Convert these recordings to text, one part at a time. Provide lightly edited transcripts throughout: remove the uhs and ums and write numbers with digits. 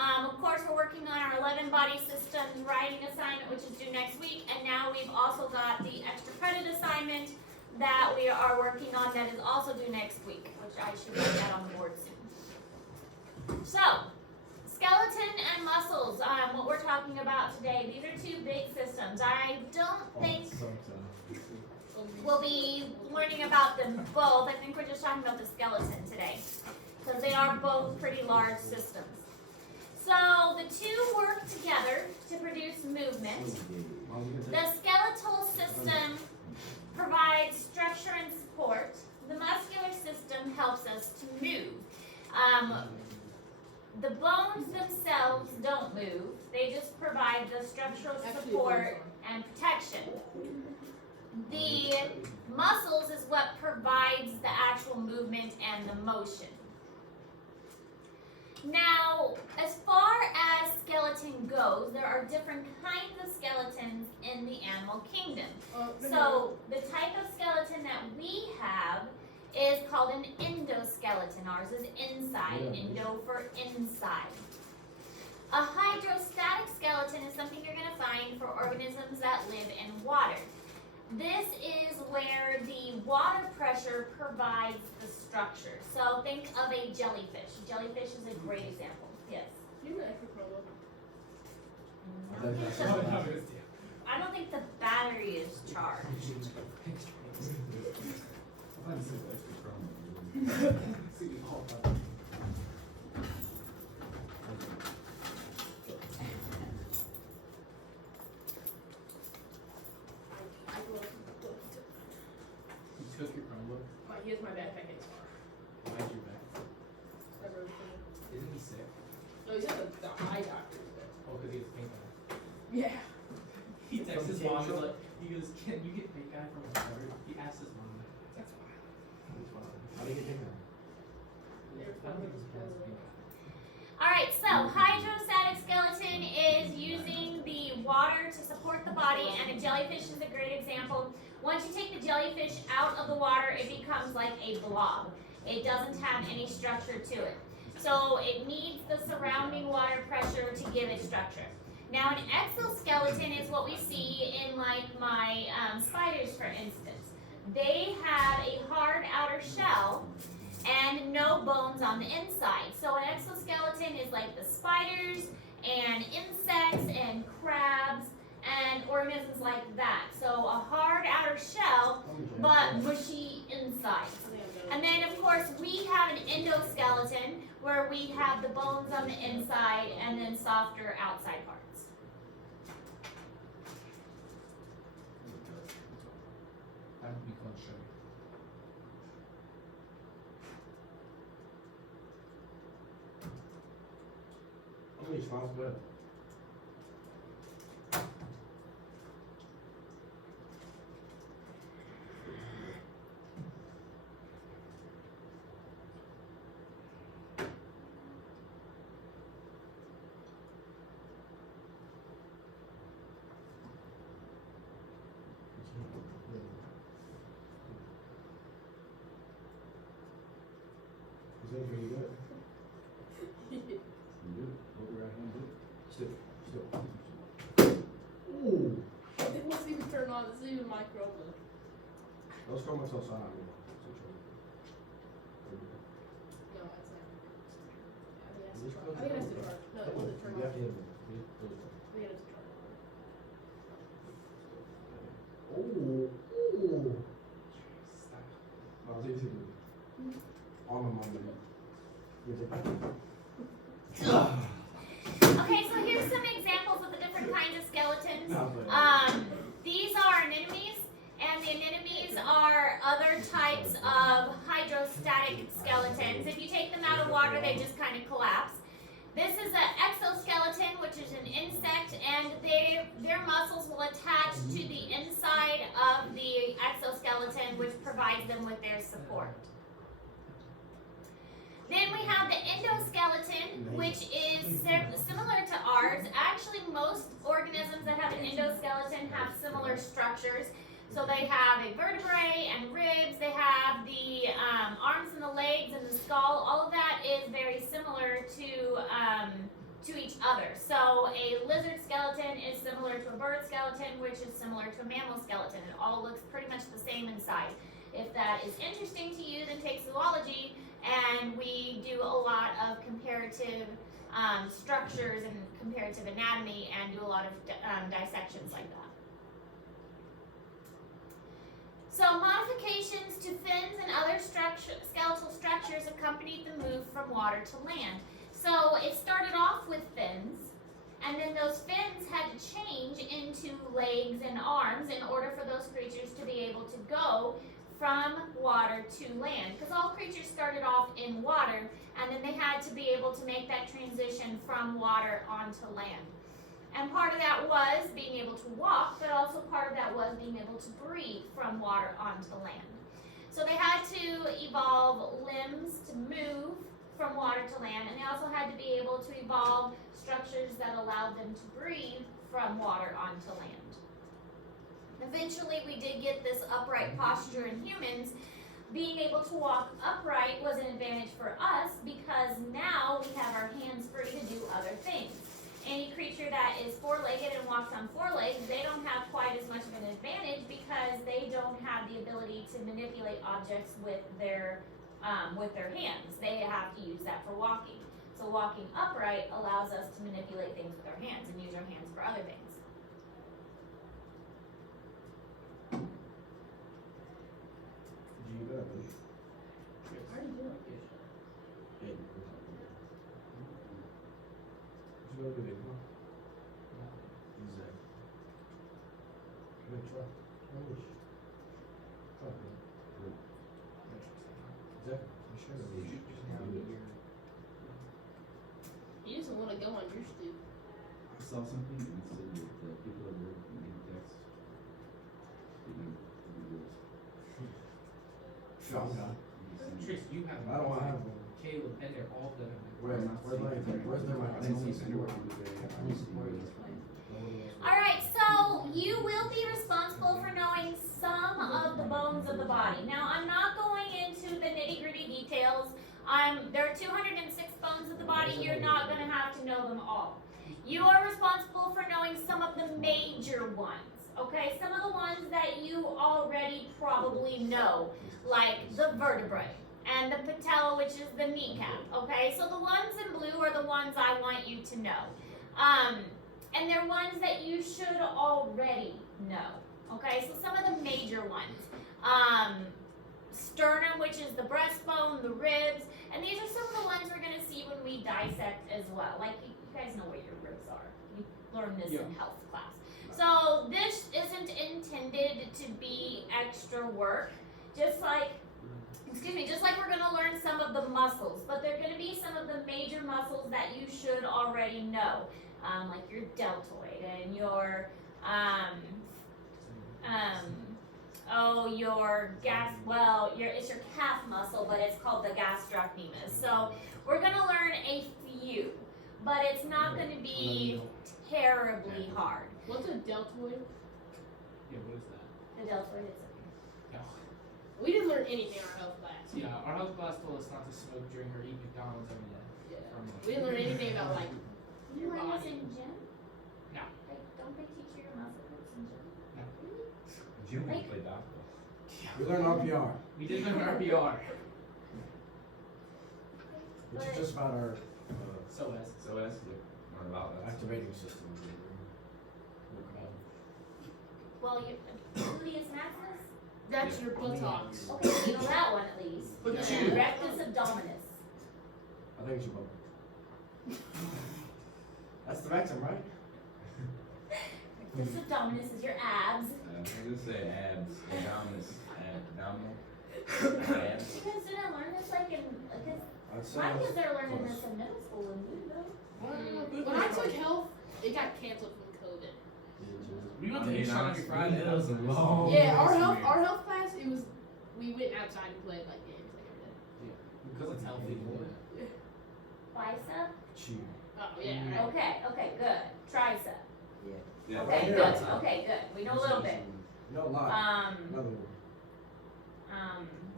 Of course, we're working on our 11 body system writing assignment, which is due next week, and now we've also got the extra credit assignment that we are working on that is also due next week, which I should get that on the board soon. So, skeleton and muscles, what we're talking about today, these are two big systems. I don't think we'll be learning about them both. I think we're just talking about the skeleton today, because they are both pretty large systems. So the two work together to produce movement. The skeletal system provides structure and support. The muscular system helps us to move. The bones themselves don't move. They just provide the structural support and protection. The muscles is what provides the actual movement and the motion. Now, as far as skeleton goes, there are different kinds of skeletons in the animal kingdom. So, the type of skeleton that we have is called an endoskeleton. Ours is inside, endo for inside. A hydrostatic skeleton is something you're going to find for organisms that live in water. This is where the water pressure provides the structure. So think of a jellyfish. Jellyfish is a great example. Yes? I don't think the battery is charged. Took your Chromebook? Here's my backpack in his car. Why'd you back? Isn't he sick? No, he's at the eye doctor's. Oh, because he has pink eye. Yeah. He texts his mom, he's like, he goes, can you get pink eye from his brother? He asked his mom that. That's wild. How do you get pink eye? Alright, so hydrostatic skeleton is using the water to support the body, and a jellyfish is a great example. Once you take the jellyfish out of the water, it becomes like a blob. It doesn't have any structure to it. So it needs the surrounding water pressure to give it structure. Now, an exoskeleton is what we see in like my spiders, for instance. They have a hard outer shell and no bones on the inside. So an exoskeleton is like the spiders and insects and crabs and organisms like that. So a hard outer shell, but mushy inside. And then of course we have an endoskeleton where we have the bones on the inside and then softer outside parts. That would be called sugar. Oh, it smells good. Is that really good? You do. Put your right hand, do it. Still. Ooh. It wasn't even turned on. It's even microphone. Let's go until sun out. No, it's not. I think it has to charge. No, it wasn't turned on. I think it has to charge. Ooh. Stop. Oh, it's easy. On the Monday. Okay, so here's some examples of the different kinds of skeletons. No, but- These are anemones, and the anemones are other types of hydrostatic skeletons. If you take them out of water, they just kind of collapse. This is an exoskeleton, which is an insect, and their muscles will attach to the inside of the exoskeleton, which provides them with their support. Then we have the endoskeleton, which is similar to ours. Actually, most organisms that have an endoskeleton have similar structures. So they have a vertebrae and ribs, they have the arms and the legs and the skull. All of that is very similar to to each other. So a lizard skeleton is similar to a bird skeleton, which is similar to a mammal skeleton. It all looks pretty much the same in size. If that is interesting to you, then take zoology, and we do a lot of comparative structures and comparative anatomy, and do a lot of dissections like that. So modifications to fins and other skeletal structures accompanied the move from water to land. So it started off with fins, and then those fins had to change into legs and arms in order for those creatures to be able to go from water to land. Because all creatures started off in water, and then they had to be able to make that transition from water onto land. And part of that was being able to walk, but also part of that was being able to breathe from water onto land. So they had to evolve limbs to move from water to land, and they also had to be able to evolve structures that allowed them to breathe from water onto land. Eventually, we did get this upright posture in humans. Being able to walk upright was an advantage for us because now we have our hands free to do other things. Any creature that is four-legged and walks on four legs, they don't have quite as much of an advantage because they don't have the ability to manipulate objects with their hands. They have to use that for walking. So walking upright allows us to manipulate things with our hands and use our hands for other things. Did you get that? I already did. Yeah. Did you go to the one? Exactly. Good try. English. Try, man. Good. Exactly. I'm sure that we should just do it. You just want to go on your stoop. I saw something and it said that people that work in Apex didn't do this. Sure, I'm done. Tris, you have. I don't have one. Caleb, and they're all done. Where's their mic? I didn't see support. Alright, so you will be responsible for knowing some of the bones of the body. Now, I'm not going into the nitty-gritty details. There are 206 bones of the body. You're not going to have to know them all. You are responsible for knowing some of the major ones, okay? Some of the ones that you already probably know, like the vertebrae and the patella, which is the kneecap, okay? So the ones in blue are the ones I want you to know. And they're ones that you should already know, okay? So some of the major ones. Sternum, which is the breastbone, the ribs, and these are some of the ones we're going to see when we dissect as well. Like, you guys know what your ribs are. You learned this in health class. So this isn't intended to be extra work, just like we're going to learn some of the muscles, but they're going to be some of the major muscles that you should already know, like your deltoid and your it's your calf muscle, but it's called the gastrocnemius. So we're going to learn a few, but it's not going to be terribly hard. What's a deltoid? Yeah, what is that? The deltoid is No. We didn't learn anything in our health class. Yeah, our health class told us not to smoke, drink, or eat McDonald's every day. Yeah. We We didn't learn anything about like You your learn this body. in gym? No. Like, don't they teach you your muscle groups in gym? Jim Like- play basketball. We learned RPR, We did learn RPR. which is just about our So as. So that's good. Learn about that. activating system. Well, your gluteus maximus? That's Yeah. your buttocks. Okay, so you know that one at least. But And you- then rectus abdominis. I think it's your bubble. That's the rectum, right? Rectus abdominis is your abs. I was gonna say abs, abdominus, abdominal, abs. You guys didn't learn this like in, because I'd say my that's kids are learning close. this in middle school and you know. When I took health, it got canceled from COVID. We went to H every Friday. That was a long. Yeah, our health class, we went outside and played like games like every day. Because it's healthy. Bicep? Chew. Oh yeah, right. Okay, good. Tricep. Yeah. Okay, here. good. Okay, good. We know a little bit. No, a lot. Another one.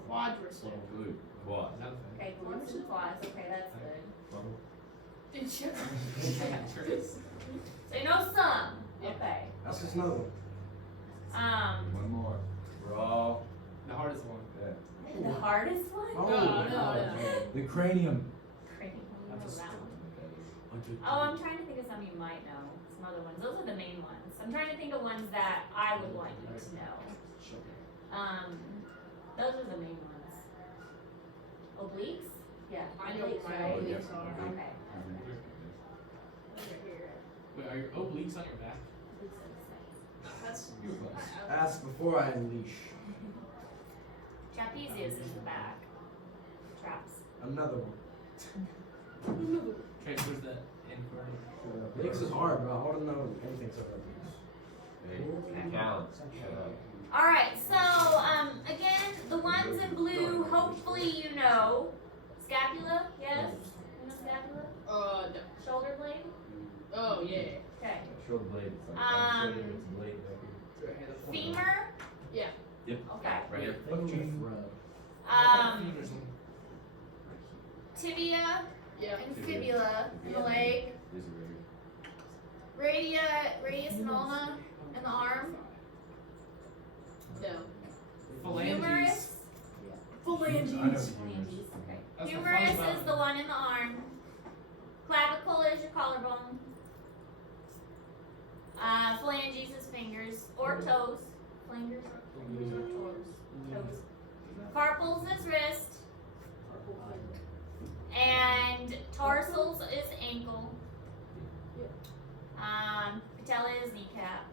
Quadricep. Good. Quad. Okay, glutes and quads. Okay, that's good. Bubble. It's just. So you know some. Yeah. Okay. That's just another one. One more. We're all. The hardest one. Yeah. The hardest one? Oh, No. The cranium. Cranium. You know That's a that stone. one. Oh, I'm trying to think of some you might know. Some other ones. Those are the main ones. I'm trying to think of ones that I would want you to know. Those are the main ones. Obliques? Yeah. I know obliques, what my right? obliques are. Okay. Wait, are your obliques on your back? That's. Ask before I unleash. Trapezius is the back. Traps. Another one. Okay, where's the end part? Leaks is hard, bro. I want to know anything except for Hey, count. Shut up. Alright, so again, the ones in blue, hopefully you know. Scapula, yes? You know scapula? No. Shoulder blade? Oh, yeah. Okay. Shoulder blade. It's like, I'm sure it's blade back here. Femur? Yeah. Yep. Okay. Right here. Fingers in- Tibia Yeah. and fibula in the leg. These are right here. Radius and ulna in the arm. No. Phalanges. Humerus. I know Phalanges. the humors. Okay. That's the Humerus funny is bone. the one in the arm. Clavicle is your collarbone. Phalanges is fingers or toes. Fingers or toes. Toes. Carpals is wrist. And tarsals is ankle. Patella is kneecap.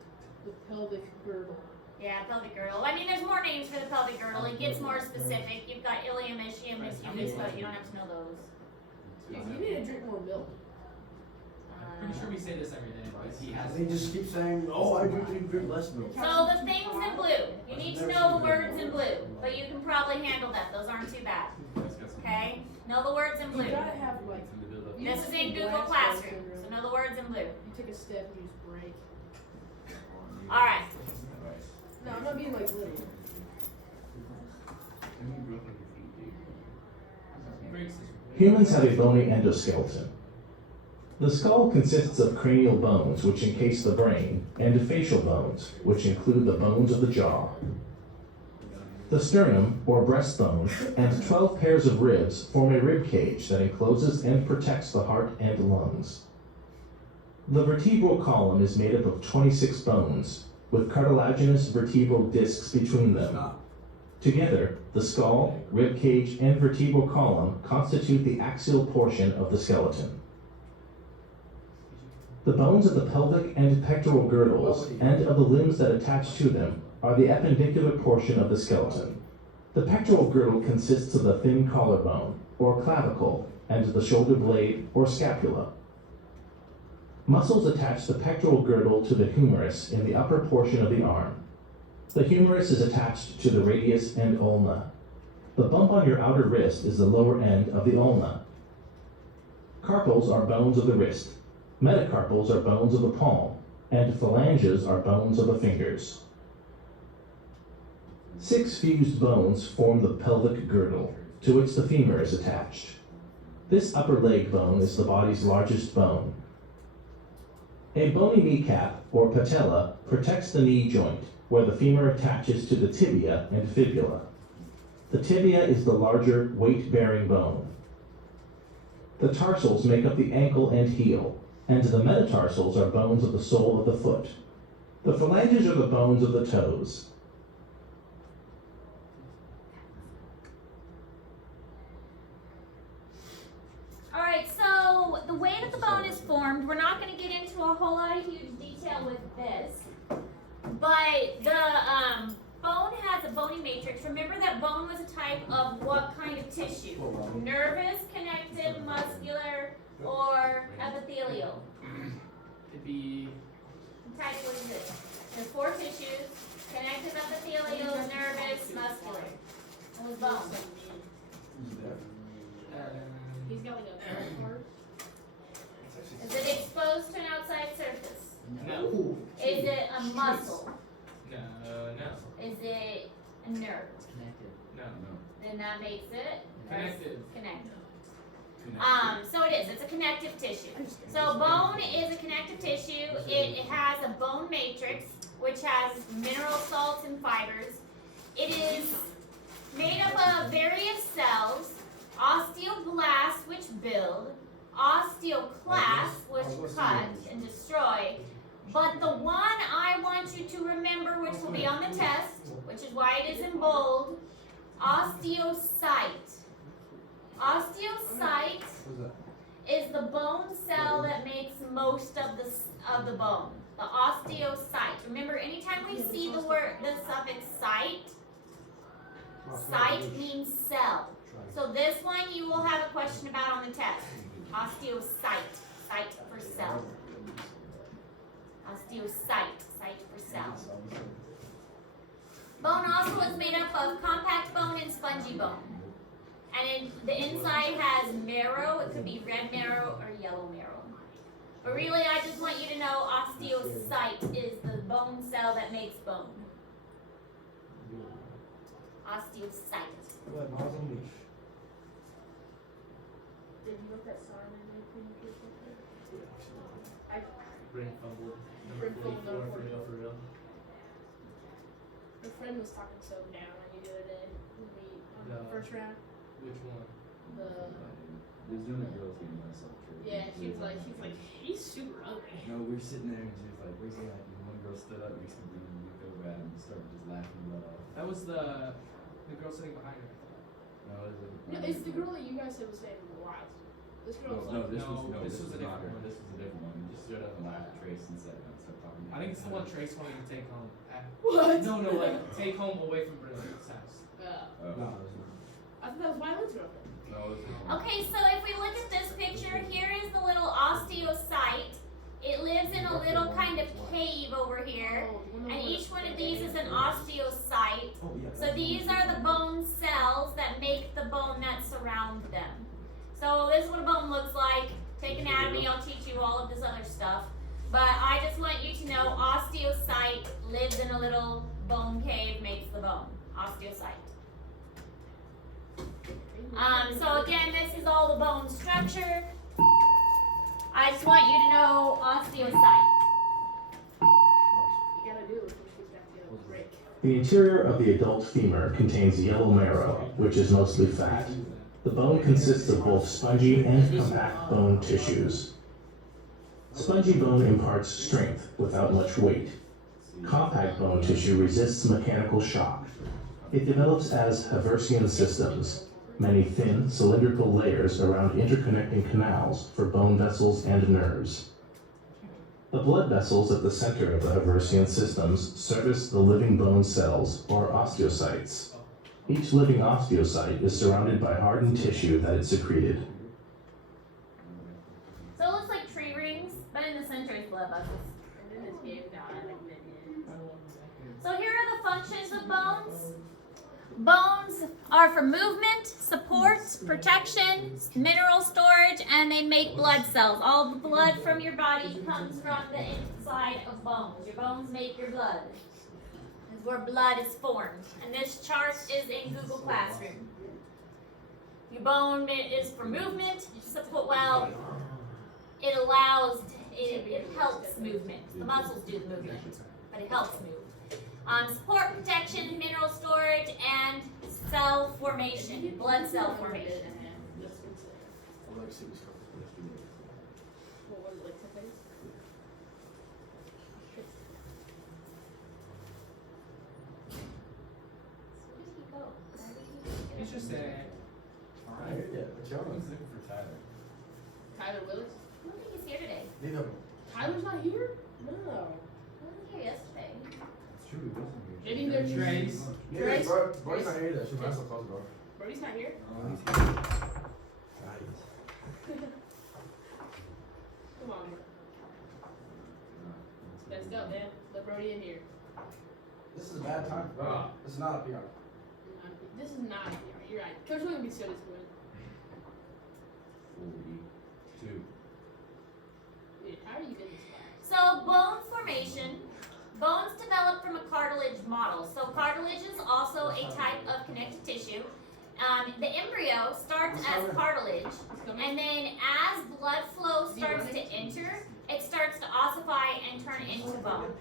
The pelvic girdle. Yeah, pelvic girdle. I mean, there's more names for the pelvic girdle. It gets more specific. You've got ilium, ischium, ischium, but you don't have to know those. You need to drink more milk. Pretty sure we say this every day, but he has. They just keep saying, oh, I drink less milk. So the things in blue. You need to know the words in blue, but you can probably handle that. Those aren't too bad. Okay? Know the words in You blue. gotta have like. This is in Google Classroom, so know the words in blue. You take a step and you just break. All right. No, I'm not being like little. Breaks his. Humans have a bony endoskeleton. The skull consists of cranial bones, which encase the brain, and facial bones, which include the bones of the jaw. The sternum, or breastbone, and 12 pairs of ribs form a rib cage that encloses and protects the heart and lungs. The vertebral column is made up of 26 bones, with cartilaginous vertebral discs between them. Together, the skull, rib cage, and vertebral column constitute the axial portion of the skeleton. The bones of the pelvic and pectoral girdles, and of the limbs that attach to them, are the appendicular portion of the skeleton. The pectoral girdle consists of the thin collarbone, or clavicle, and the shoulder blade, or scapula. Muscles attach the pectoral girdle to the humerus in the upper portion of the arm. The humerus is attached to the radius and ulna. The bump on your outer wrist is the lower end of the ulna. Carpals are bones of the wrist. Metacarpals are bones of the palm, and phalanges are bones of the fingers. 6 fused bones form the pelvic girdle, to which the femur is attached. This upper leg bone is the body's largest bone. A bony kneecap, or patella, protects the knee joint, where the femur attaches to the tibia and fibula. The tibia is the larger, weight-bearing bone. The tarsals make up the ankle and heel, and the metatarsals are bones of the sole of the foot. The phalanges are the bones of the toes. Alright, so the way that the bone is formed, we're not going to get into a whole lot of huge detail with this, but the bone has a bony matrix. Remember that bone was a type of what kind of tissue? Nervous, connective, muscular, or epithelial? It'd be. Type what is it? There's 4 tissues: connective, epithelial, nervous, muscular. It was bone. He's got like a third part. Is it exposed to an outside surface? No. Is it a muscle? No. Is it a nerve? No. Then that makes it Connective. connective. So it is. It's a connective tissue. So bone is a connective tissue. It has a bone matrix, which has mineral salts and fibers. It is made up of various cells, osteoblasts, which build, osteoclasts, which cut and destroy. But the one I want you to remember, which will be on the test, which is why it is in bold, osteocyte. Osteocyte is the bone cell that makes most of the bone. The osteocyte. Remember, anytime we see the suffix cyte, cyte means cell. So this one you will have a question about on the test. Osteocyte. Cyte for cell. Osteocyte. Cyte for cell. Bone also is made up of compact bone and spongy bone. And the inside has marrow. It could be red marrow or yellow marrow. But really, I just want you to know osteocyte is the bone cell that makes bone. Osteocyte. Did you look at Simon and communication? Brain fumbled. Brain fumbled, For real. My friend was talking so down on you the other day on the first round. Which one? There's the other girls getting less up true. Yeah, she's like, he's super ugly. No, we were sitting there and she was like, "Where's he at?" And one girl stood up recently and looked over at him and started just laughing blood off. That was the girl sitting behind her. No, it was No, it's the girl that you guys said was saying wild. This girl was like, this No, was this was a not different her. one. This was a different one. He just stood up and laughed at Trace and said, "I'm so talking." I think it's the one Trace wanted to take home. what? No, like take home away from Brilliant's house. Oh. I thought that was Violet's girlfriend. No, it was Okay, so if we look at this picture, here is the little osteocyte. It lives in a little kind of cave over here. Oh, the one And that each was- one of these is an osteocyte. So these are the bone cells that make the bone that surround them. So this is what a bone looks like. Take anatomy, I'll teach you all of this other stuff. But I just want you to know osteocyte lives in a little bone cave, makes the bone. Osteocyte. So again, this is all the bone structure. I just want you to know osteocyte. You gotta do it before she gets back to the break. The interior of the adult femur contains yellow marrow, which is mostly fat. The bone consists of both spongy and compact bone tissues. Spongy bone imparts strength without much weight. Compact bone tissue resists mechanical shock. It develops as Haversian systems, many thin, cylindrical layers around interconnecting canals for bone vessels and nerves. The blood vessels at the center of the Haversian systems service the living bone cells, or osteocytes. Each living osteocyte is surrounded by hardened tissue that it secreted. So it looks like tree rings, but in the center is blood vessels. And then this game down at like minions. So here are the functions of bones. Bones are for movement, support, protection, mineral storage, and they make blood cells. All the blood from your body comes from the inside of bones. Your bones make your blood. This is where blood is formed. And this chart is in Google Classroom. Your bone is for movement, support, well, it helps movement. The muscles do the movement, but it helps move. Support, protection, mineral storage, and cell formation, blood cell formation. What was it, like 10 seconds? He's just saying. Alright, yeah, but y'all Who's looking for Tyler? Tyler Willis? I don't think he's here today. neither. Tyler's not here? No. He wasn't here yesterday. It's true, he wasn't here. Maybe they're Trace. Yeah, Trace? Brody's not here though. She might as well close the door. Brody's not here? Oh, he's here. Come on, bro. Let's go, man. Let Brody in here. This is a bad time. Ah. This is not a PR. This is not here. You're right. Coach wouldn't be so disappointed. 42. Dude, how are you in this class? So bone formation, bones develop from a cartilage model. So cartilage is also a type of connective tissue. The embryo starts as cartilage, and then as blood flow starts to enter, it starts to ossify and turn into bone.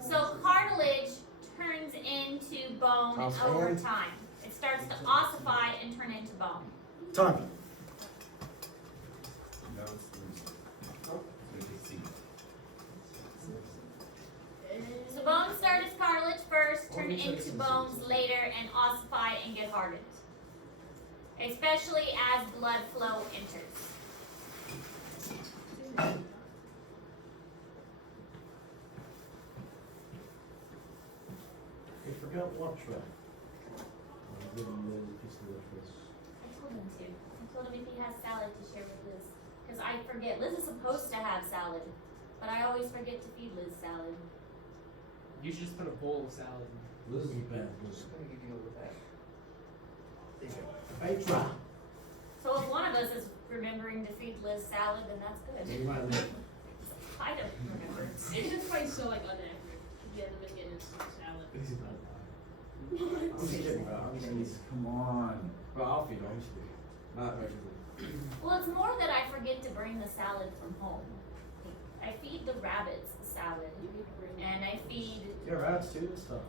So cartilage turns into bone over time. It starts to ossify and turn into bone. Time. No, it's So bones start as cartilage first, turn into bones later, and ossify and get hardened. Especially as blood flow enters. I forgot lunch right. I'm giving Liz a piece of lunch. I told him to. I told him if he has salad to share with Liz. Because I forget. Liz is supposed to have salad. But I always forget to feed Liz salad. You should just put a bowl of salad in. Liz is bad. Liz. I'm gonna give you over that. I try. So if one of us is remembering to feed Liz salad, then that's You good. might live. I don't remember. It's just probably so like inaccurate. You end up getting instant salad. I'm just kidding, bro. I'm just kidding. Come on. Bro, I'll feed him. I'm just kidding. Not regularly. Well, it's more that I forget to bring the salad from home. I feed the rabbits the salad. You need to bring And I feed, Yeah, rats too and stuff.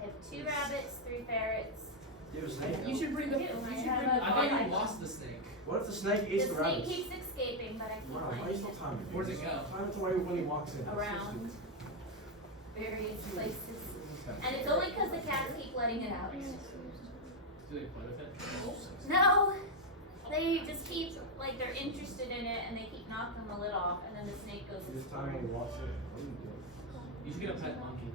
I have 2 rabbits, 3 ferrets. Do you have a snake? You should bring the. I do. You I should have bring a- I thought you lost the snake. What if the snake The eats the snake rabbits? keeps escaping, but I keep Wow, why are you finding still it timing? Where's it go? Time it to when he walks in. That's so around stupid. various places. And it's only because the cats keep letting it out. Do they play with it? No, they just keep, like, they're interested in it and they keep knocking the lid off and then the snake goes This to time when he walks in. What are you doing? You should get a pet monkey.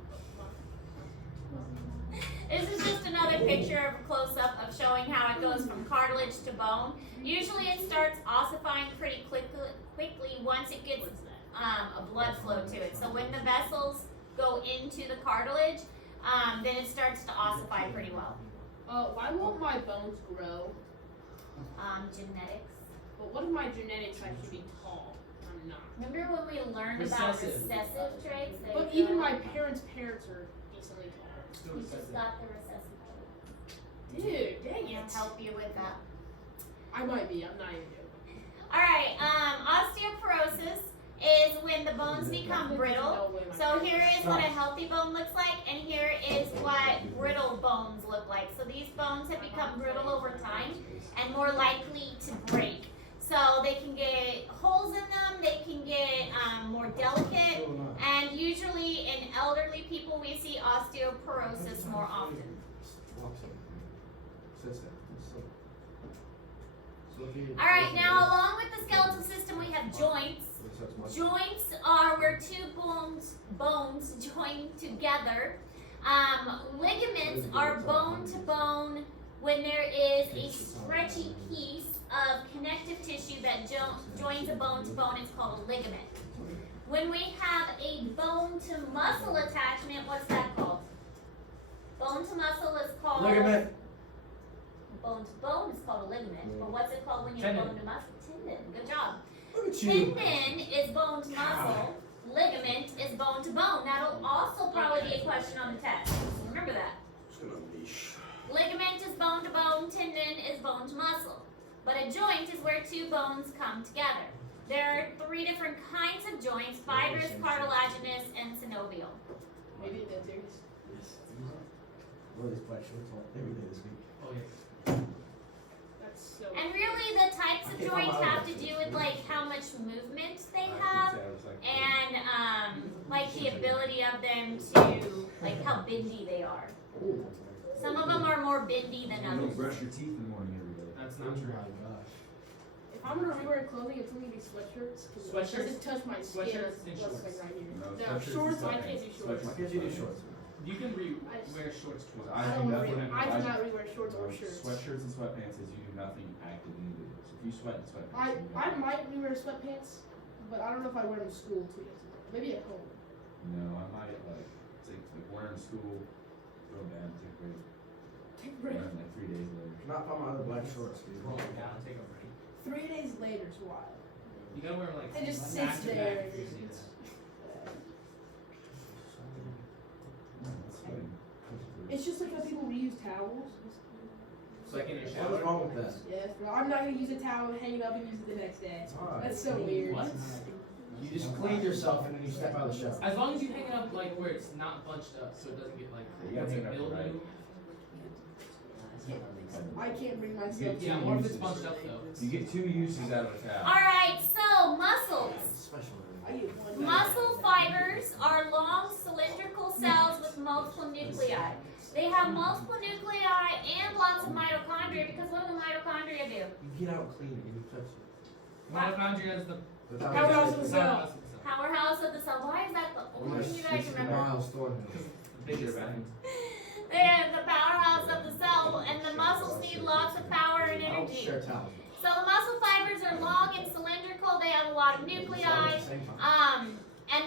This is just another picture of a close-up of showing how it goes from cartilage to bone. Usually it starts ossifying pretty quickly once it gets a blood flow to it. So when the vessels go into the cartilage, then it starts to ossify pretty well. Why won't my bones grow? Genetics. But what if my genetics actually be tall? I'm not. Remember when we learned about Recessive. recessive traits? There But you even go. my parents' parents are decently tall. Still You just recessive. got the recessive trait. Dude, dang Can't it. help you with that. I might be. I'm not even joking. Alright, osteoporosis is when the bones become brittle. No way my So parents- here is what a healthy bone looks like, and here is what brittle bones look like. So these bones have become brittle over time and more likely to break. So they can get holes in them, they can get more delicate, and usually in elderly people we see osteoporosis more often. Walks in. Sits there. So if he- Alright, now along with the skeletal system we have joints. So it's much- Joints are where 2 bones join together. Ligaments are bone to bone when there is a stretchy piece of connective tissue that joins a bone to bone. It's called a ligament. When we have a bone to muscle attachment, what's that called? Bone to muscle is called Ligament. Bone to bone is called a ligament. But what's it called when you're Tendon. bone to muscle? Tendon. Good job. Look at you. Tendon is bone to muscle. Ligament is bone to bone. That'll also probably be a question on the test. Remember that. Just gonna unleash. Ligament is bone to bone. Tendon is bone to muscle. But a joint is where 2 bones come together. There are 3 different kinds of joints: fibrous, cartilaginous, and synovial. Maybe that's yours. Yes. Well, these black shorts on every day this week. Oh yeah. That's so. And really, the types of joints have to do with like how much movement they have, and like the ability of them to like how bendy they are. Some of them are more bendy than You don't others. brush your teeth in the morning every day. That's Oh not true. my gosh. If I'm gonna rewear clothing, it's gonna be sweatshirts. 'Cause Sweatshirts? It doesn't touch my skin. Sweatshirts and Plus, shorts. like right here. No, No, sweatshirts shorts. and I can't do sweatpants. shorts. Why can't you do shorts? You can wear shorts to it. I do don't nothing. I do not rewear shorts or shirts. Sweatshirts and sweatpants is you do nothing active in the So if you sweat in sweatpants, I you I got- might rewear sweatpants, but I don't know if I wear them to school too. Maybe at home. No, I might take wearing school, throw them down, take a break. Take a break. Wear 'em, like 3 days later. Not from my other black shorts, dude. Roll it down, take a break. 3 days later is wild. You gotta wear like It just back sits to back there. if you see that. No, that's fine. It's just like how people reuse towels. So like in your What is shower. wrong with that? Yes, bro. I'm not gonna use a towel and hang it up and use it the next day. Alright. That's so weird. What? You just clean yourself and then you step out of the shower. As long as you hang it up like where it's not bunched up, so it doesn't get like You gotta hang it up mildew. right. I can't bring myself Good. to. Yeah, or if it's bunched up though. You get 2 uses out of a towel. Alright, so muscles. Special. I get one. Muscle fibers are long cylindrical cells with multiple nuclei. They have multiple nuclei and lots of mitochondria because what do the mitochondria do? You get out and clean it and you touch it. Mitochondria is the Without Powerhouse touching of it. the cell. powerhouse of the cell. Powerhouse of the cell. Why is that the only thing you guys 60 remember? miles Thornhill. Bigger back. They are the powerhouse of the cell, and the muscles need lots of power and I don't energy. share towels. So the muscle fibers are long and cylindrical. They have a lot of nuclei. And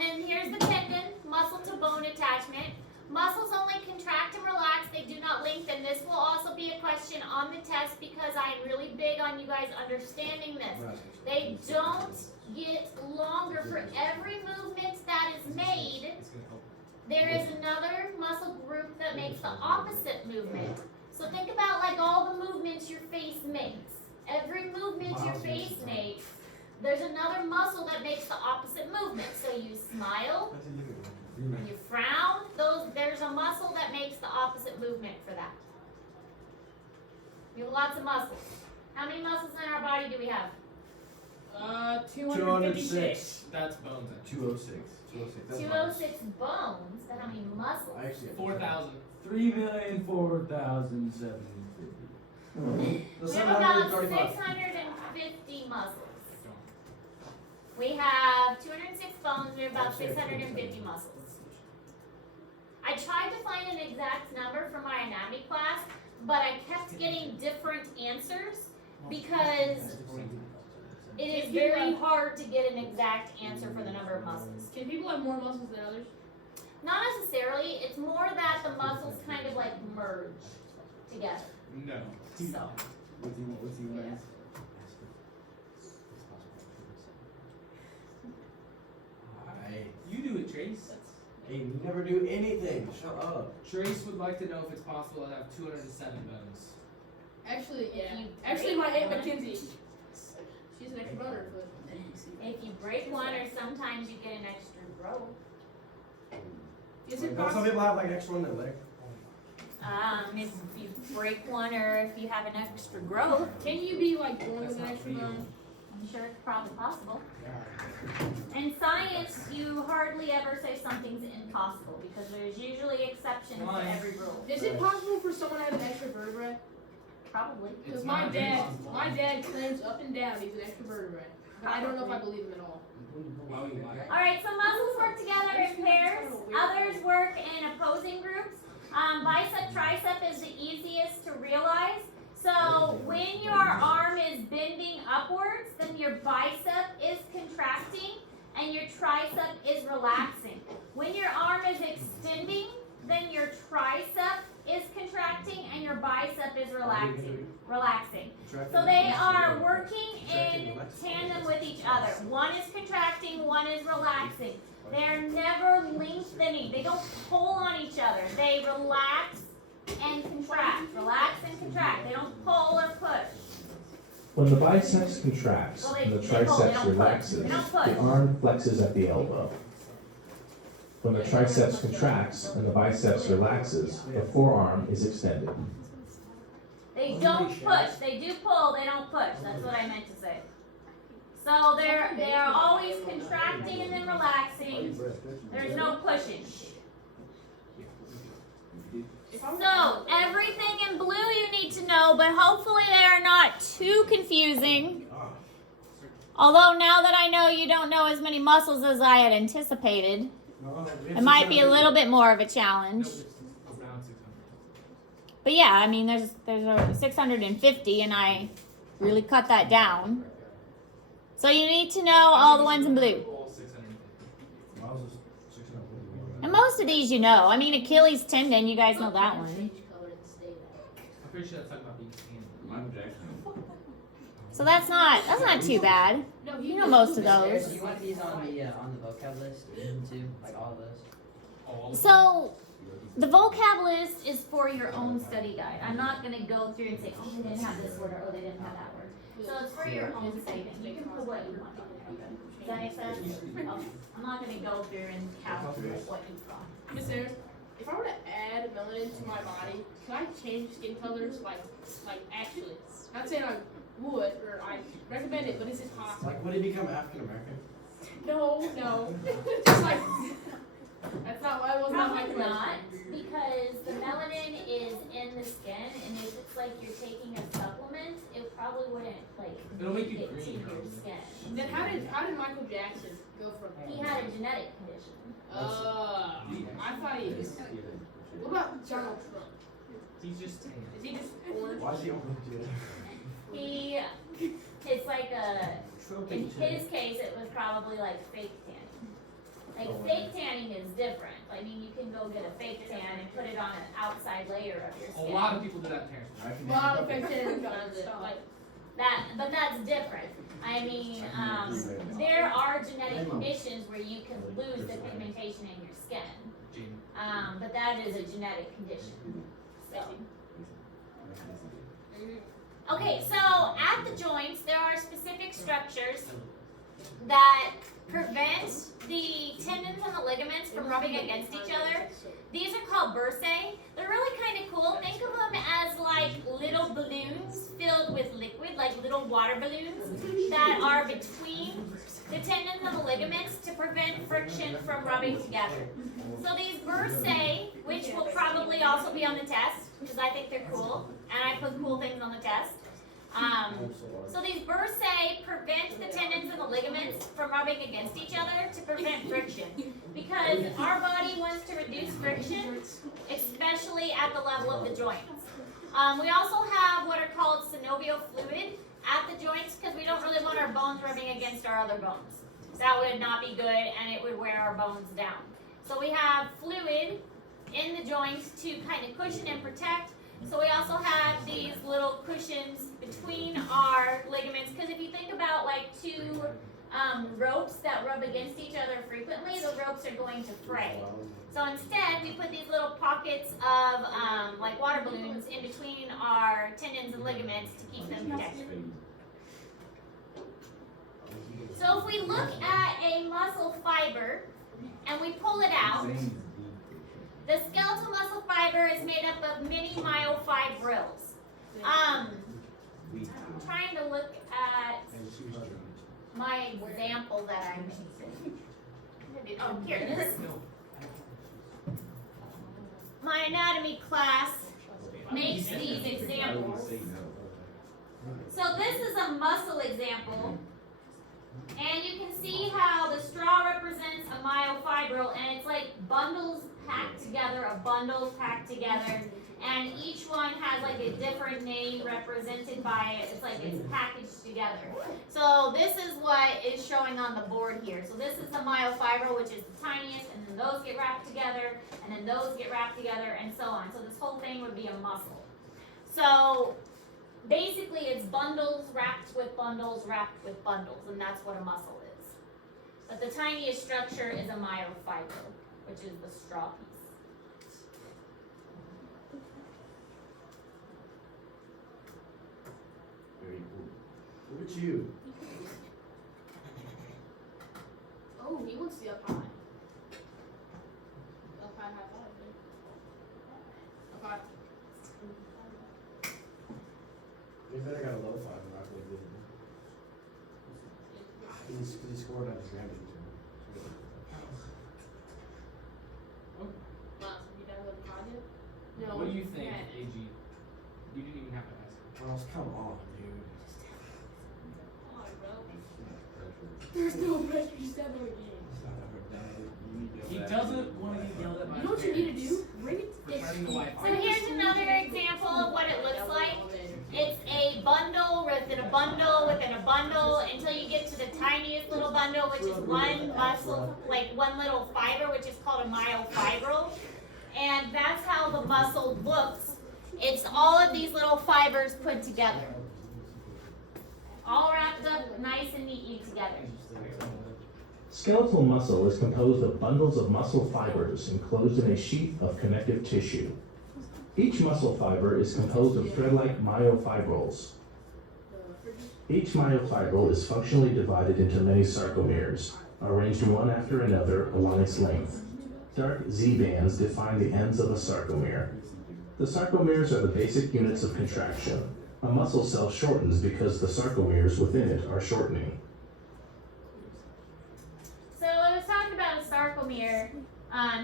then here's the tendon, muscle to bone attachment. Muscles only contract and relax. They do not lengthen. This will also be a question on the test because I am really big on you guys understanding this. They don't get longer for every movement that is made. It's gonna help. There is another muscle group that makes the opposite movement. So think about like all the movements your face makes. Every movement your face makes, there's another muscle that makes the opposite movement. So you smile, you frown, there's a muscle that makes the opposite movement for that. You have lots of muscles. How many muscles in our body do we have? 256. That's bones. 206. 206. That's 206 bones, but how many muscles? I actually have 4,000. 3,004,050. The We have about 735. 650 muscles. We have 206 bones, we have about 650 muscles. I tried to find an exact number for my anatomy class, but I kept getting different answers because it is very hard to get an exact answer for the number of muscles. Can people have more muscles than others? Not necessarily, it's more that the muscles kind of like merge together. No. So, What's he yeah. You do it, Trace. Hey, you never do anything. Shut up. Trace would like to know if it's possible to have 207 bones. Actually, yeah. You Actually, break my Aunt one. Mackenzie, she's an extra boner for If you break one, or sometimes you get an extra growth. Is it Don't some possible? people have like an extra one in their leg? If you break one, or if you have an extra growth, Can you be like born with an extra bone? I'm sure it's probably possible. In science, you hardly ever say something's impossible because there's usually exceptions Why? to every rule. Is it possible for someone to have an extra vertebrae? Probably. Because It's my not dad impossible. claims up and down he's an extra vertebrae. But I don't know if I believe him at all. Why would you lie? Alright, so muscles work together in pairs, others work in opposing groups. Bicep, tricep is the easiest to realize. So when your arm is bending upwards, then your bicep is contracting and your tricep is relaxing. When your arm is extending, then your tricep is contracting and your bicep is relaxing. So they are working in tandem with each other. One is contracting, one is relaxing. They're never lengthening. They don't pull on each other. They relax and contract. Relax and contract. They don't pull or push. When the biceps contracts Well, and the they pull, they triceps don't push. relaxes, They don't push. the arm flexes at the elbow. When the triceps contracts and the biceps relaxes, the forearm is extended. They don't push. They do pull. They don't push. That's what I meant to say. So they are always contracting and then relaxing. There's no pushing. So everything in blue you need to know, but hopefully they are not too confusing. Although now that I know you don't know as many muscles as I had anticipated, it might be a little bit more of a challenge. Around 600. But yeah, I mean, there's a 650, and I really cut that down. So you need to know all the ones in blue. All 650. And most of these you know. I mean, Achilles tendon, you guys know that one. I'm pretty sure that's talking about being tan. Michael Jackson. So that's not too bad. No, You know most of those. Do you want these on the vocab list too? Like all of those? All of them. So The vocab list is for your own study guide. I'm not gonna go through and say, oh, they didn't have this word, or oh, they didn't have that word. So it's for your own study guide. You can put what you want on there. Does that make sense? Okay. I'm not gonna go through and count what you've got. Miss Ayers, if I were to add melanin to my body, can I change skin colors? Like actually, not saying I would or I recommend it, but is it possible? Like, would he become African American? No, just like that's not why I was not my Probably not, question. because the melanin is in the skin, and if it's like you're taking a supplement, it probably wouldn't like It'll make you get to green, your probably. skin. Then how did Michael Jackson go from? He had a genetic condition. I thought he. What about Donald Trump? He's just tan. Is he just orange? Why is he only do that? It's like in his case, it was probably like fake tanning. Like fake tanning is different. I mean, you can go get a fake tan and put it on an outside layer of your A skin. lot of people do that, parents. A lot of fixing does it. Like But that's different. I mean, there are genetic conditions where you can lose the pigmentation in your skin. Gene. But that is a genetic condition. So. Okay, so at the joints, there are specific structures that prevent the tendons and the ligaments from rubbing against each other. These are called bursae. They're really kind of cool. Think of them as like little balloons filled with liquid, like little water balloons that are between the tendons and the ligaments to prevent friction from rubbing together. So these bursae, which will probably also be on the test, because I think they're cool, and I put cool things on the test. So these bursae prevent the tendons and the ligaments from rubbing against each other to prevent friction. Because our body wants to reduce friction, especially at the level of the joints. We also have what are called synovial fluid at the joints because we don't really want our bones rubbing against our other bones. That would not be good and it would wear our bones down. So we have fluid in the joints to kind of cushion and protect. So we also have these little cushions between our ligaments because if you think about like two ropes that rub against each other frequently, the ropes are going to fray. So instead, we put these little pockets of like water balloons in between our tendons and ligaments to keep them protected. So if we look at a muscle fiber and we pull it out, the skeletal muscle fiber is made up of many myofibrils. I'm trying to look at my example that I made. Oh, here it is. My anatomy class makes these examples. So this is a muscle example. And you can see how the straw represents a myofibril, and it's like bundles packed together, of bundles packed together, and each one has like a different name represented by it. It's like it's packaged together. So this is what is showing on the board here. So this is the myofibril, which is the tiniest, and then those get wrapped together, and then those get wrapped together, and so on. So this whole thing would be a muscle. So basically, it's bundles wrapped with bundles wrapped with bundles, and that's what a muscle is. But the tiniest structure is a myofibril, which is the straw piece. Very cool. Look at you. Oh, he wants the up high. Up high, high five, dude. Up high. You better got a low five and not really good. He scored on his rampage. Miles, have you done with the pod yet? No. What do you think, Yeah. AG? You didn't even have to ask. Miles, come on, dude. Come on, bro. There's no pressure. You said no game. It's not ever done. You need to He go back. doesn't want to get yelled at by You know what you need to do? Bring it. for turning the Wi-Fi. So here's another example of what it looks like. It's a bundle within a bundle within a bundle until you get to the tiniest little bundle, which is one muscle, like one little fiber, which is called a myofibril. And that's how the muscle looks. It's all of these little fibers put together. All wrapped up nice and neatly together. Skeletal muscle is composed of bundles of muscle fibers enclosed in a sheath of connective tissue. Each muscle fiber is composed of thread-like myofibrils. Each myofibril is functionally divided into many sarcomeres, arranged one after another along its length. Dark Z-bands define the ends of a sarcomere. The sarcomeres are the basic units of contraction. A muscle cell shortens because the sarcomeres within it are shortening. So I was talking about a sarcomere.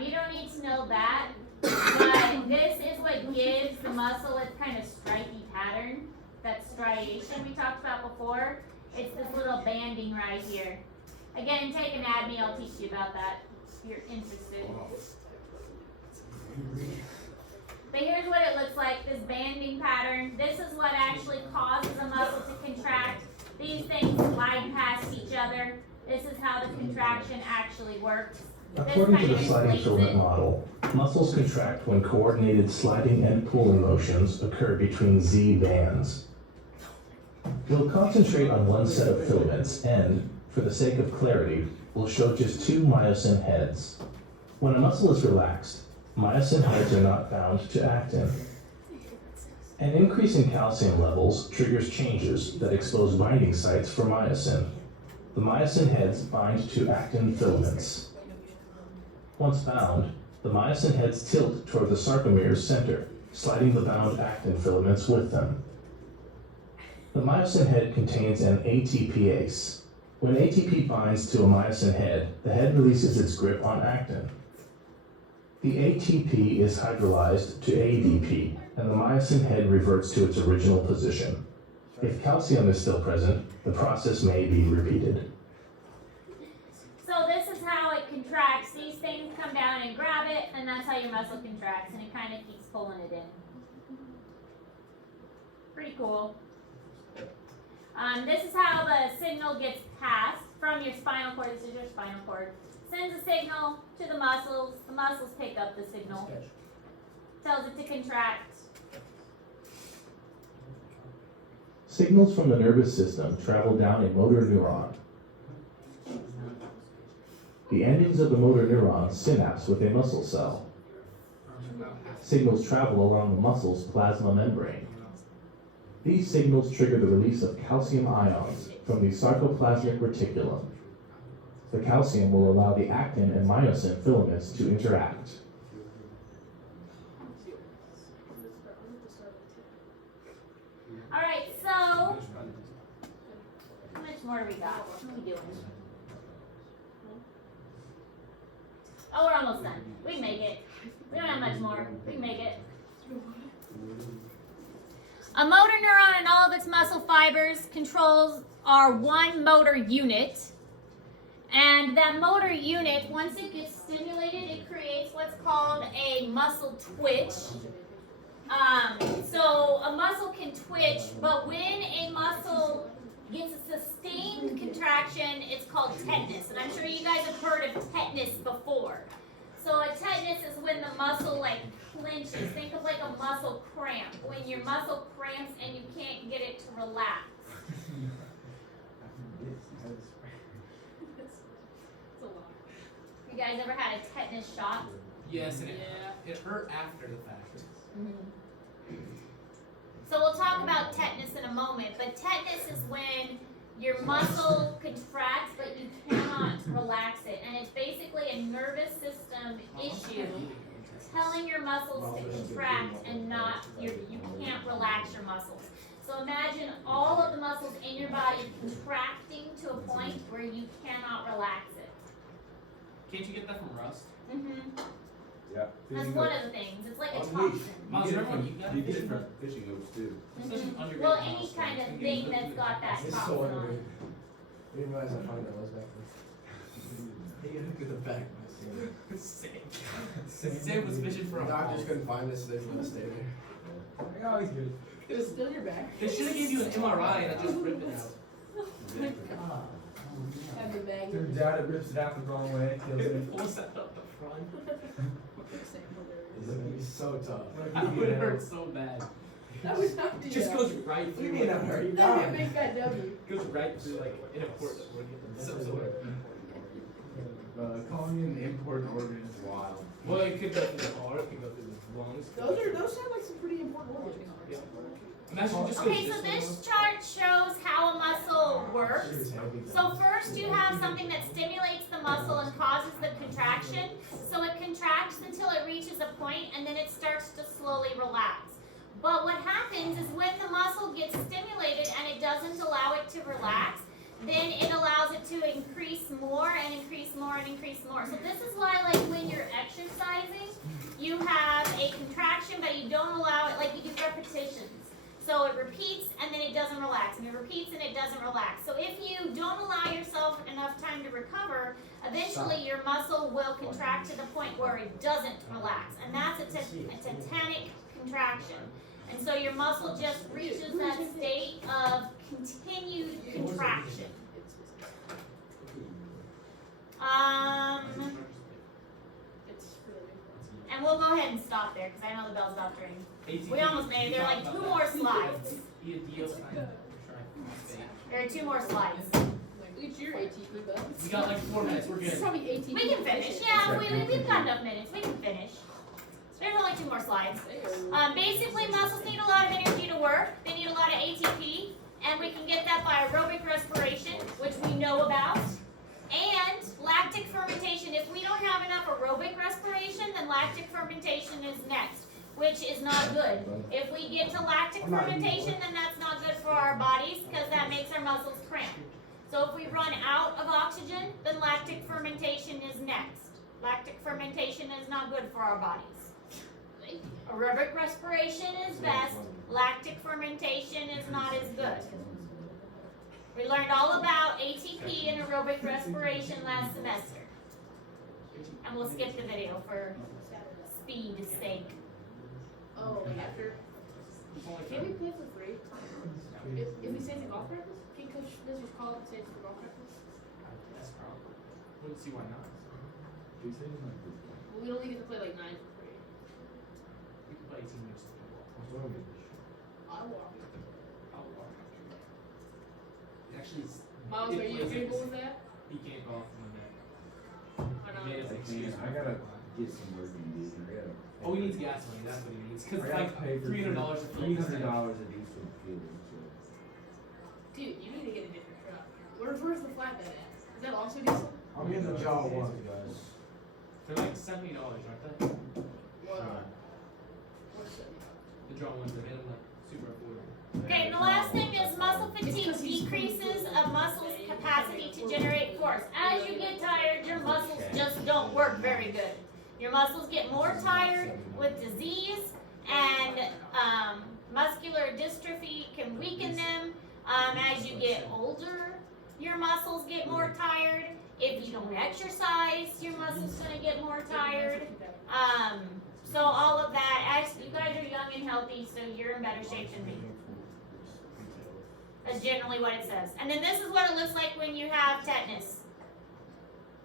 You don't need to know that, but this is what gives the muscle its kind of stripy pattern, that striation we talked about before. It's this little banding right here. Again, take anatomy, I'll teach you about that if you're interested. But here's what it looks like, this banding pattern. This is what actually causes a muscle to contract. These things slide past each other. This is how the contraction actually works. According to the sliding filament model, muscles contract when coordinated sliding and pulling motions occur between Z bands. We'll concentrate on one set of filaments and, for the sake of clarity, we'll show just two myosin heads. When a muscle is relaxed, myosin heads are not bound to actin. An increase in calcium levels triggers changes that expose binding sites for myosin. The myosin heads bind to actin filaments. Once bound, the myosin heads tilt toward the sarcomere's center, sliding the bound actin filaments with them. The myosin head contains an ATPase. When ATP binds to a myosin head, the head releases its grip on actin. The ATP is hydrolyzed to ADP, and the myosin head reverts to its original position. If calcium is still present, the process may be repeated. So this is how it contracts. These things come down and grab it, and that's how your muscle contracts, and it kind of keeps pulling it in. Pretty cool. This is how the signal gets passed from your spinal cord. This is your spinal cord. Sends a signal to the muscles pick up the signal. Tells it to contract. Signals from the nervous system travel down a motor neuron. The endings of the motor neuron synapse with a muscle cell. Signals travel along the muscle's plasma membrane. These signals trigger the release of calcium ions from the sarcoplasmic reticulum. The calcium will allow the actin and myosin filaments to interact. All right, so how much more do we got? What are we doing? Oh, we're almost done. We can make it. We don't have much more. We can make it. A motor neuron and all of its muscle fibers controls our one motor unit. And that motor unit, once it gets stimulated, it creates what's called a muscle twitch. So a muscle can twitch, but when a muscle gets a sustained contraction, it's called tetanus. And I'm sure you guys have heard of tetanus before. So a tetanus is when the muscle clenches. Think of like a muscle cramp. When your muscle cramps and you can't get it to relax. You guys ever had a tetanus shot? Yes, and it hurt after the fact. So we'll talk about tetanus in a moment, but tetanus is when your muscle contracts but you cannot relax it, and it's basically a nervous system issue telling your muscles to contract and you can't relax your muscles. So imagine all of the muscles in your body contracting to a point where you cannot relax it. Can't you get that from rust? Yeah. That's one of the things. It's like a On leash. toxin. Miles, remember when you got You it? get it from fishing hooks too. Such an underrated Well, any milestone. kind of thing that's got that It's toxin so on it. underrated. I didn't realize how funny that was back then. Hey, look at the back. Sam was fishing for The a doctors ball. couldn't find us, so they just let us stay there. Like, oh, he's good. It was still your back. They should have gave you an MRI and I just ripped it out. Have the bag. Turns out it rips it out the wrong way, kills it. It pulls that up the front. He's so tough. I would hurt so bad. That was not the It just goes right What do you through. mean that hurt? That'd be a big fat W. Goes right through like in a port. So calling in the important organ is wild. Well, it could go through the heart, it could go through the lungs. Those sound like some pretty important organs. Yeah. Imagine just Okay, goes so this this chart shows how a muscle works. So first you have something that stimulates the muscle and causes the contraction. So it contracts until it reaches a point and then it starts to slowly relax. But what happens is when the muscle gets stimulated and it doesn't allow it to relax, then it allows it to increase more and increase more and increase more. So this is why, like, when you're exercising, you have a contraction, but you don't allow it, like you do repetitions. So it repeats and then it doesn't relax, and it repeats and it doesn't relax. So if you don't allow yourself enough time to recover, eventually your muscle will contract to the point where it doesn't relax, and that's a tetanic contraction. And so your muscle just reaches that state of continued contraction. It's really big. And we'll go ahead and stop there because I know the bell's about to ring. ATP. We almost made it. There are like 2 more slides. There are 2 more slides. Look at your ATP buttons. We got like 4 minutes, we're This is good. probably ATP. We can finish. Yeah, we've got enough minutes. We can finish. There's only 2 more slides. Basically, muscles need a lot of energy to work. They need a lot of ATP, and we can get that by aerobic respiration, which we know about, and lactic fermentation. If we don't have enough aerobic respiration, then lactic fermentation is next, which is not good. If we get to lactic fermentation, then that's not good for our bodies because that makes our muscles cramp. So if we run out of oxygen, then lactic fermentation is next. Lactic fermentation is not good for our bodies. Aerobic respiration is best. Lactic fermentation is not as good. We learned all about ATP and aerobic respiration last semester. And we'll skip the video for speed's sake. Oh, like after. Can we play for free? If we say it's a golf practice, can Coach Smith just call up and say it's for golf practice? That's probably. Wouldn't see why not. Well, we only get to play like 9 for free. We could play 18 minutes. I'll walk. I'll walk after you. Actually, Miles, are you agreeable with that? he can't go off on that. Or not? Made us I excuse. can't, I gotta get some work in, dude. I gotta. Oh, he needs gas money. That's what he needs. Cause I gotta like pay for $300 a $300 a diesel fuel. So. Dude, you need to get a different truck. Where's the flatbed at? Is that also diesel? I'm getting the jaw ones, guys. They're like $70, aren't they? What? What's that? The draw ones are in like super affordable. Okay, and the last thing is muscle fatigue decreases a muscle's capacity to generate force. As you get tired, your muscles just don't work very good. Your muscles get more tired with disease, and muscular dystrophy can weaken them. As you get older, your muscles get more tired. If you don't exercise, your muscles gonna get more tired. So all of that, as you guys are young and healthy, so you're in better shape than me. That's generally what it says. And then this is what it looks like when you have tetanus.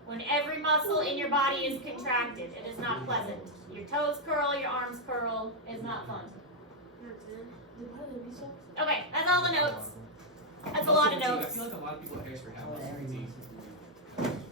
When every muscle in your body is contracted, it is not pleasant. Your toes curl, your arms curl, it's not fun. Okay, that's all the notes. That's a lot of I notes. feel like a lot of people at Harrisburg have muscle fatigue.